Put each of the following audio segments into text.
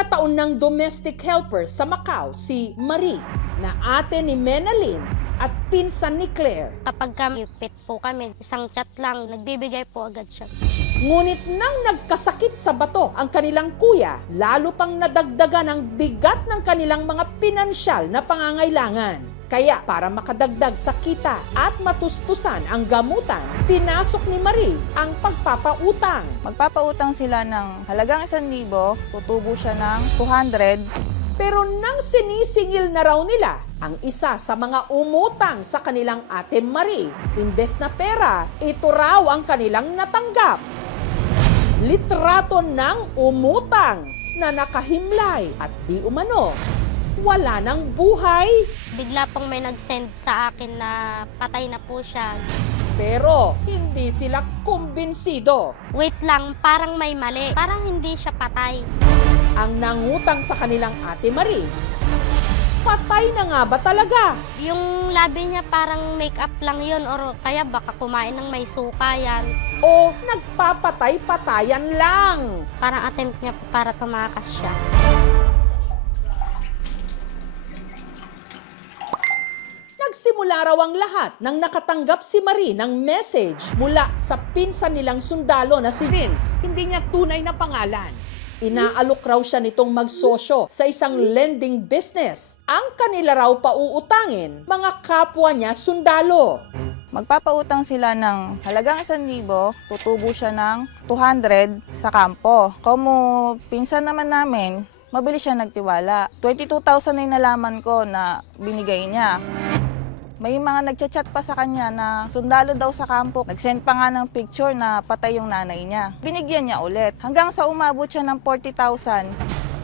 na taon ng domestic helper sa Macau si Marie, na ate ni Menalyn at pinsan ni Claire. Kapag kami pit po kami, isang chat lang, nagbibigay po agad siya. Ngunit nang nagkasakit sa bato ang kanilang kuya, lalo pang nadagdagan ang bigat ng kanilang mga pinansyal na pangangailangan. Kaya para makadagdag sa kita at matustusan ang gamutan, pinasok ni Marie ang pagpapautang. Magpapautang sila ng halagang 1,000, tutubo siya ng 200. Pero nang sinisingil na raw nila ang isa sa mga umutang sa kanilang ate Marie, imbes na pera, ito raw ang kanilang natanggap. Litrato ng umutang na nakahimlay at di umano wala ng buhay. Bigla pong may nag-send sa akin na patay na po siya. Pero hindi sila kumbinsido. Wait lang, parang may mali. Parang hindi siya patay. Ang nangutang sa kanilang ate Marie, patay na nga ba talaga? Yung labi niya parang make-up lang yun or kaya baka kumain ng may suka yan. O nagpapatay-patayan lang? Parang attempt niya po para tumakas siya. Nagsimula raw ang lahat nang nakatanggap si Marie ng message mula sa pinsan nilang sundalo na si Vince. Hindi niya tunay na pangalan. Inaalok raw siya nitong magsosyo sa isang lending business. Ang kanila raw pauutangin, mga kapwa niya sundalo. Magpapautang sila ng halagang 1,000, tutubo siya ng 200 sa kampo. Como pinsan naman namin, mabilis siya nagtiwala. 22,000 na yung nalaman ko na binigay niya. May mga nagchat-chat pa sa kanya na sundalo daw sa kampo. Nag-send pa nga ng picture na patay yung nanay niya. Binigyan niya ulit. Hanggang sa umabot siya ng 40,000.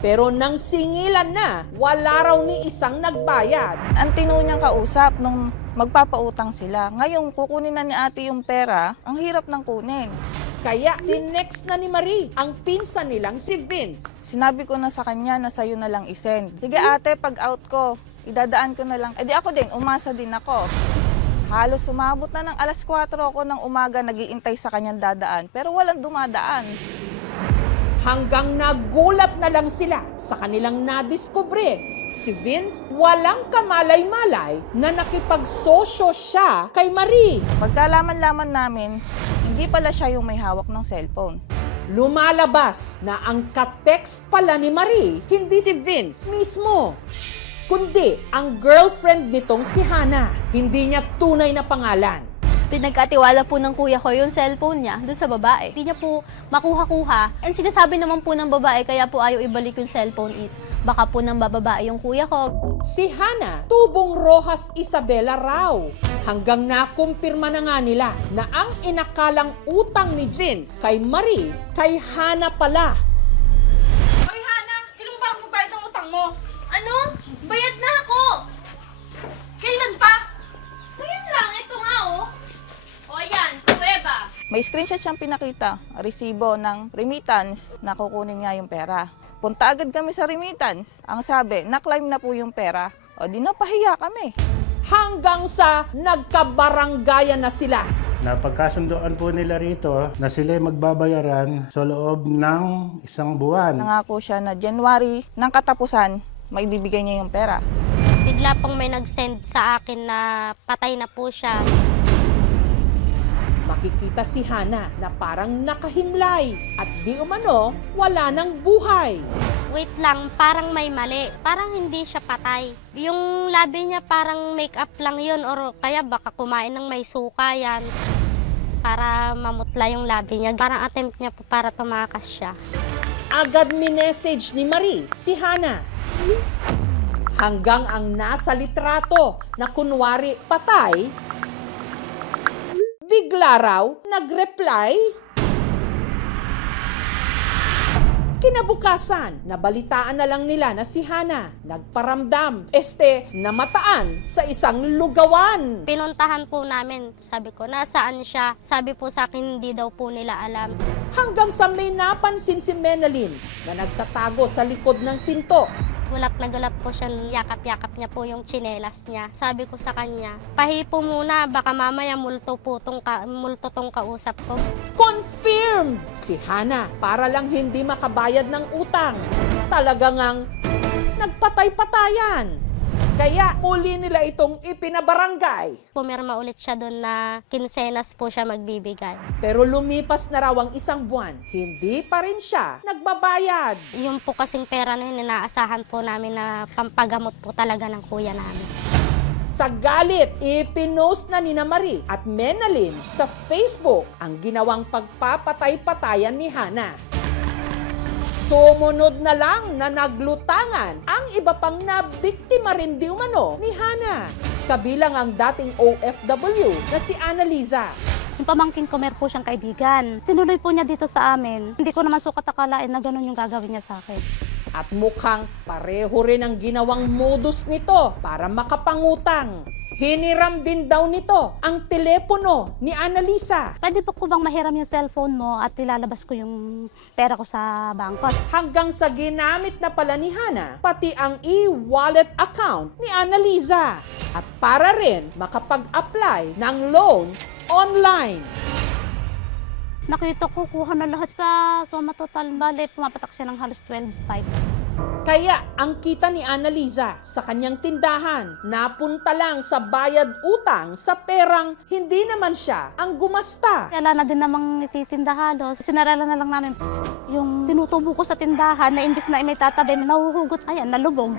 Pero nang singilan na, wala raw ni isang nagbayad. Ang tinu niyang kausap nung magpapautang sila. Ngayon, kukunin na ni ate yung pera, ang hirap ng kunin. Kaya tinext na ni Marie ang pinsan nilang si Vince. Sinabi ko na sa kanya na sa'yo na lang isend. Sige ate, pag out ko, idadaan ko na lang. E di ako din, umasa din ako. Halos sumabot na ng alas 4 ako ng umaga nag-iintay sa kanyang dadaan, pero walang dumadaan. Hanggang nagulat na lang sila sa kanilang nadiskubre. Si Vince walang kamalay-malay na nakipagsosyo siya kay Marie. Pagkalaman-laman namin, hindi pala siya yung may hawak ng cellphone. Lumalabas na ang ka-text pala ni Marie, hindi si Vince mismo, kundi ang girlfriend nitong si Hannah. Hindi niya tunay na pangalan. Pinagkatiwala po ng kuya ko yung cellphone niya doon sa babae. Hindi niya po makuha-kuha. And sinasabi naman po ng babae kaya po ayaw ibalik yung cellphone is baka po nang bababae yung kuya ko. Si Hannah, tubong Rojas Isabela raw. Hanggang nakumpirma na nga nila na ang inakalang utang ni Vince kay Marie, kay Hannah pala. Hoy, Hannah! Kailan mo ba ako magbayad ng utang mo? Ano? Bayad na ako! Kailan pa? Ngayon lang, ito nga oh. O yan, kuweba. May screenshot siyang pinakita, resibo ng remittance na kukunin nga yung pera. Punta agad kami sa remittance. Ang sabi, na-claim na po yung pera. O di na, pahiya kami. Hanggang sa nagkabaranggayan na sila. Napagkasundoan po nila rito na sila magbabayaran sa loob ng 1 buwan. Nangako siya na January ng katapusan, maibibigay niya yung pera. Bigla pong may nag-send sa akin na patay na po siya. Makikita si Hannah na parang nakahimlay at di umano wala ng buhay. Wait lang, parang may mali. Parang hindi siya patay. Yung labi niya parang make-up lang yun or kaya baka kumain ng may suka yan para mamutla yung labi niya. Parang attempt niya po para tumakas siya. Agad minessage ni Marie si Hannah. Hanggang ang nasa litrato na kunwari patay, bigla raw nag-reply. Kinabukasan, nabalitaan na lang nila na si Hannah nagparamdam, namataan sa isang lugawan. Pinuntahan po namin. Sabi ko, nasaan siya? Sabi po sa akin, hindi daw po nila alam. Hanggang sa may napansin si Menalyn na nagtatago sa likod ng pinto. Gulat na gulat po siya, yakap-yakap niya po yung tsinelas niya. Sabi ko sa kanya, pahipo muna, baka mamaya multo tong kausap ko. Confirmed si Hannah para lang hindi makabayad ng utang. talaga ngang nagpatay-patayan. Kaya muli nila itong ipinabarangay. Pumirma ulit siya doon na kinsenas po siya magbibigay. Pero lumipas na raw ang isang buwan, hindi pa rin siya nagbabayad. Yung po kasing pera na yun, inaasahan po namin na pampagamot po talaga ng kuya namin. Sa galit, ipinost na ni Marie at Menalyn sa Facebook ang ginawang pagpapatay-patayan ni Hana. Sumunod na lang na naglutangan ang iba pang nabiktima rin di umano ni Hana. Kabilang ang dating OFW na si Annaliza. Yung pamangkin ko, meron po siyang kaibigan. Tinuloy po niya dito sa amin. Hindi ko naman sukat akalain na ganun yung gagawin niya sa akin. At mukhang pareho rin ang ginawang modus nito para makapangutang. Hiniram din daw nito ang telepono ni Annaliza. Pwede po ko bang mahiram yung cellphone mo at ilalabas ko yung pera ko sa bangko? Hanggang sa ginamit na pala ni Hana pati ang e-wallet account ni Annaliza. At para rin makapag-apply ng loan online. Nakita ko, kuha na lahat sa Soma Total. Bale, pumapatak siya ng halos 12.5. Kaya ang kita ni Annaliza sa kanyang tindahan napunta lang sa bayad utang sa perang hindi naman siya ang gumasta. Kaya na din namang ititinda halos. Sinarala na lang namin yung tinutubo ko sa tindahan na imbis na may tatabi, nahuhugot. Ayan, nalubog.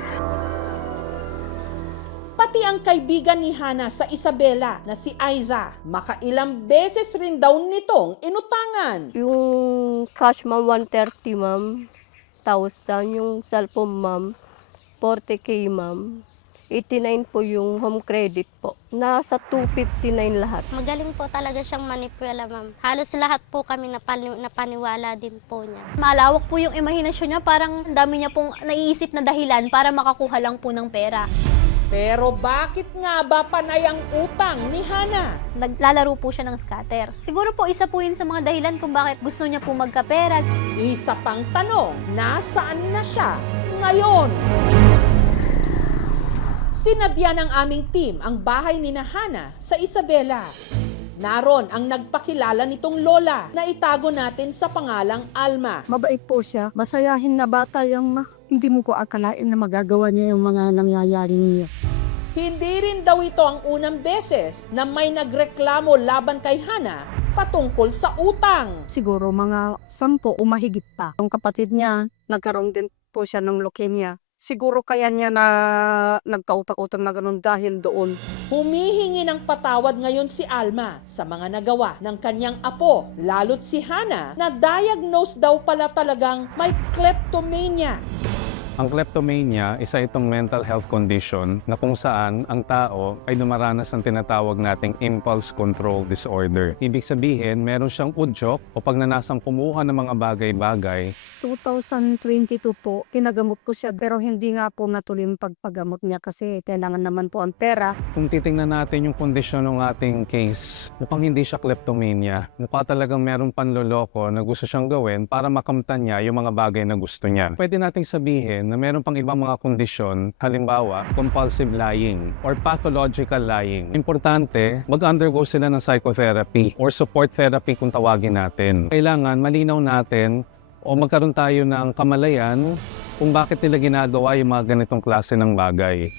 Pati ang kaibigan ni Hana sa Isabela na si Aiza, makailang beses rin daw nitong inutangan. Yung cash ma'am, 130 ma'am. 1,000 yung cellphone ma'am. 40K ma'am. 89 po yung home credit po. Nasa 259 lahat. Magaling po talaga siyang manipula, ma'am. Halos lahat po kami napaniwala din po niya. Malawak po yung imahinasyon niya, parang ang dami niya pong naiisip na dahilan para makakuha lang po ng pera. Pero bakit nga ba panay ang utang ni Hana? Naglalaro po siya ng scatter. Siguro po isa po yun sa mga dahilan kung bakit gusto niya po magkapera. Isa pang tanong, nasaan na siya ngayon? Sinadya ng aming team ang bahay ni Hana sa Isabela. Naron ang nagpakilala nitong lola na itago natin sa pangalang Alma. Mabait po siya. Masayahin na bata yung hindi mo ko akalain na magagawa niya yung mga nangyayari niya. Hindi rin daw ito ang unang beses na may nagreklamo laban kay Hana patungkol sa utang. Siguro mga 10 o mahigit pa. Yung kapatid niya, nagkaroon din po siya ng leukemia. Siguro kaya niya na nagkautang-utang na ganun dahil doon. Humihingi ng patawad ngayon si Alma sa mga nagawa ng kanyang apo, lalo't si Hana na diagnose daw pala talagang may kleptomania. Ang kleptomania, isa itong mental health condition na kung saan ang tao ay dumaranas ng tinatawag nating impulse control disorder. Ibig sabihin, meron siyang udyok o pagnanasang kumuha ng mga bagay-bagay. 2022 po, kinagamot ko siya pero hindi nga po natuloy yung pagpagamot niya kasi kailangan naman po ang pera. Kung titingnan natin yung kondisyon ng ating case, mukhang hindi siya kleptomania. Mukha talagang merong panloloko na gusto siyang gawin para makamtan niya yung mga bagay na gusto niya. Pwede nating sabihin na meron pang ibang mga kondisyon, halimbawa, compulsive lying or pathological lying. Importante, mag-undergo sila ng psychotherapy or support therapy kung tawagin natin. Kailangan malinaw natin o magkaroon tayo ng kamalayan kung bakit nila ginagawa yung mga ganitong klase ng bagay.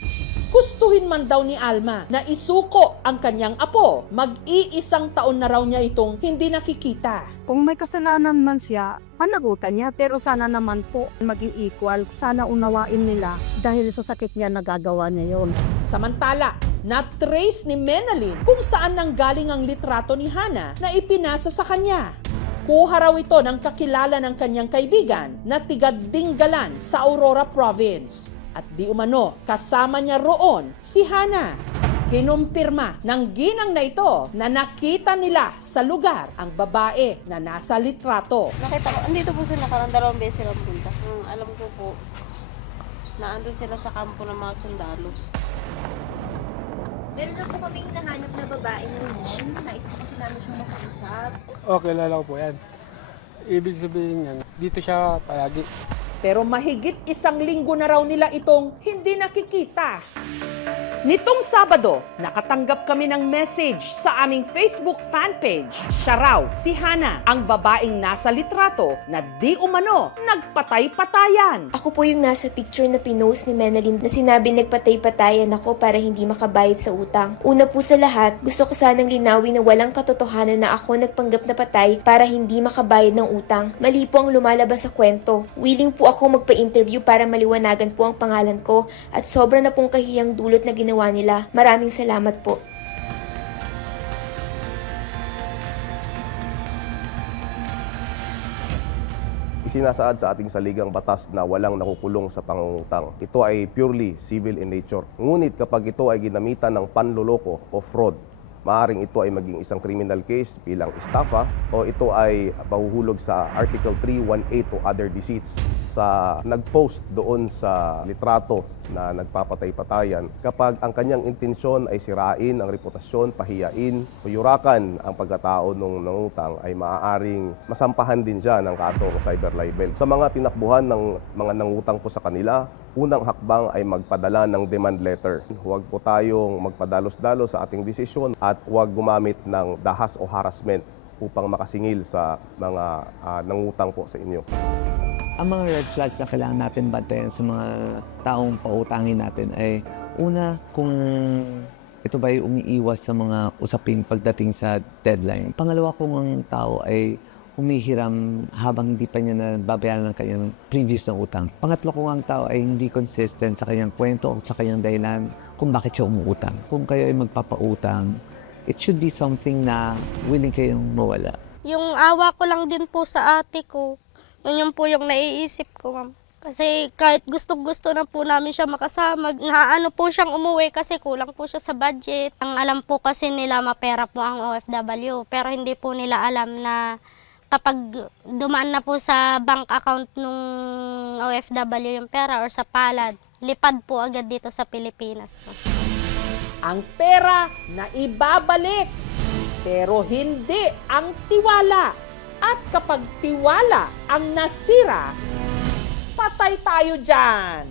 Gustuhin man daw ni Alma na isuko ang kanyang apo. Mag-iisang taon na raw niya itong hindi nakikita. Kung may kasalanan man siya, panagutan niya. Pero sana naman po maging equal. Sana unawain nila dahil sa sakit niya nagagawa niya yun. Samantala, na-trace ni Menalyn kung saan nanggaling ang litrato ni Hana na ipinasa sa kanya. Kuha raw ito ng kakilala ng kanyang kaibigan na tiga-Dinggalan sa Aurora Province. At di umano, kasama niya roon si Hana. Kinumpirma ng ginang na ito na nakita nila sa lugar ang babae na nasa litrato. Nakita ko, andito po sila nakarang 2 beses sila punta. Alam ko po, na andun sila sa kampo ng mga sundalo. Meron na po kaming nahanap na babae ngayon. Nais po kasi namin siyang makausap. Kilala ko po yan. Ibig sabihin yan, dito siya palagi. Pero mahigit 1 linggo na raw nila itong hindi nakikita. Nitong Sabado, nakatanggap kami ng message sa aming Facebook fanpage. Siya raw, si Hana, ang babaeng nasa litrato na di umano nagpatay-patayan. Ako po yung nasa picture na pinost ni Menalyn na sinabi nagpatay-patayan ako para hindi makabayad sa utang. Una po sa lahat, gusto ko sanang linawin na walang katotohanan na ako nagpanggap na patay para hindi makabayad ng utang. Mali po ang lumalabas sa kwento. Willing po ako magpa-interview para maliwanagan po ang pangalan ko at sobra na pong kahiyang dulot na ginawa nila. Maraming salamat po. Isinasaad sa ating saligang batas na walang nakukulong sa pangungutang. Ito ay purely civil in nature. Ngunit kapag ito ay ginamitan ng panloloko o fraud, maaaring ito ay maging isang criminal case bilang estafa o ito ay mahuhulog sa Article 318 o other deceits sa nag-post doon sa litrato na nagpapatay-patayan kapag ang kanyang intensyon ay sirain ang reputasyon, pahiyain, o yurakan ang pagkatao ng nangutang ay maaaring masampahan din siya ng kasong cyber libel. Sa mga tinakbuhan ng mga nangutang po sa kanila, unang hakbang ay magpadala ng demand letter. Huwag po tayong magpadalos-dalos sa ating desisyon at huwag gumamit ng dahas o harassment upang makasingil sa mga nangutang po sa inyo. Ang mga red flags na kailangan natin bantayan sa mga taong pautangin natin ay una, kung ito ba ay umiiwas sa mga usapin pagdating sa deadline. Pangalawa, kung ang tao ay humihiram habang hindi pa niya nababayaran ng kanyang previous na utang. Pangatlo, kung ang tao ay hindi consistent sa kanyang kwento o sa kanyang dahilan kung bakit siya umuutang. Kung kayo ay magpapautang, it should be something na willing kayong mawala. Yung awa ko lang din po sa ate ko, yun po yung naiisip ko, ma'am. Kasi kahit gusto-gusto na po namin siya makasama, naano po siyang umuwi kasi kulang po siya sa budget. Ang alam po kasi nila mapera po ang OFW, pero hindi po nila alam na kapag dumaan na po sa bank account nung OFW yung pera or sa palad, lipad po agad dito sa Pilipinas. Ang pera na ibabalik, pero hindi ang tiwala. At kapag tiwala ang nasira, patay tayo dyan!